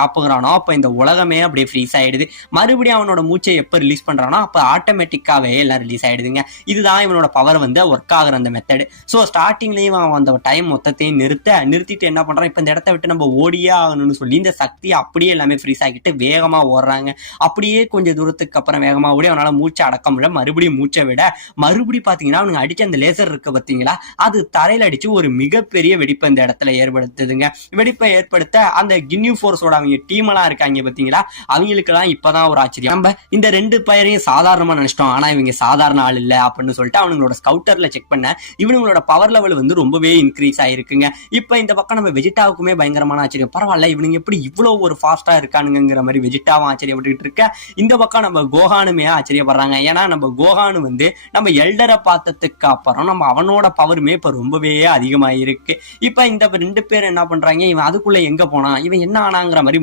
சாப்பிடுறானோ அப்ப இந்த உலகமே அப்படியே ஃப்ரீஸ் ஆயிடுது. மறுபடியும் அவனோட மூச்சை எப்ப ரிலீஸ் பண்றானோ அப்ப ஆட்டோமேட்டிக்காவே எல்லாம் ரிலீஸ் ஆயிடுதுங்க. இதுதான் இவனோட பவர் ஒர்க் ஆகுற அந்த மெத்தடு. ஸோ ஸ்டார்டிங்லயும் அவன் அந்த டைம் மொத்தத்தையும் நிறுத்திட்டு என்ன பண்றான், இப்ப இந்த இடத்த விட்டு நம்ம ஓடியே ஆகணும்னு சொல்லி இந்த சக்தியை அப்படியே எல்லாமே ஃப்ரீஸ் ஆகிட்டு வேகமா ஓடுறாங்க. அப்படியே கொஞ்சம் தூரத்துக்கு அப்புறம் வேகமா ஓடி அவனால மூச்சை அடக்க முடியல. மறுபடியும் மூச்சை விட மறுபடியும் பாத்தீங்கன்னா அவனுக்கு அடிச்ச அந்த லேசர் இருக்கு பாத்தீங்களா, அது தரையில அடிச்சு ஒரு மிகப்பெரிய வெடிப்பை இந்த இடத்துல ஏற்படுத்துதுங்க. வெடிப்பை ஏற்படுத்த அந்த கின்யூ ஃபோர்ஸோட அவங்க டீம் எல்லாம் இருக்காங்க பாத்தீங்களா, அவங்களுக்கு எல்லாம் இப்பதான் ஒரு ஆச்சரியம். நம்ம இந்த 2 பேரையும் சாதாரணமா நினைச்சிட்டோம், ஆனா இவங்க சாதாரண ஆள் இல்ல அப்படின்னு சொல்லிட்டு அவங்களோட ஸ்கவுட்டர்ல செக் பண்ண இவங்களோட பவர் லெவல் ரொம்பவே இன்க்ரீஸ் ஆயிருக்குங்க. இப்ப இந்த பக்கம் நம்ம வெஜிடாவுக்குமே பயங்கரமான ஆச்சரியம். பரவாயில்ல இவனுங்க எப்படி இவ்வளவு ஒரு ஃபாஸ்டா இருக்கானுங்கிற மாதிரி வெஜிடாவும் ஆச்சரியப்பட்டு இருக்க. இந்த பக்கம் நம்ம கோஹானுமே ஆச்சரியப்படுறாங்க. ஏன்னா நம்ம கோஹானு நம்ம எல்டரை பார்த்ததுக்கு அப்புறம் நம்ம அவனோட பவருமே இப்ப ரொம்பவே அதிகமாயிருக்கு. இப்ப இந்த 2 பேர் என்ன பண்றாங்க, இவன் அதுக்குள்ள எங்க போனா, இவன் என்ன ஆனாங்கிற மாதிரி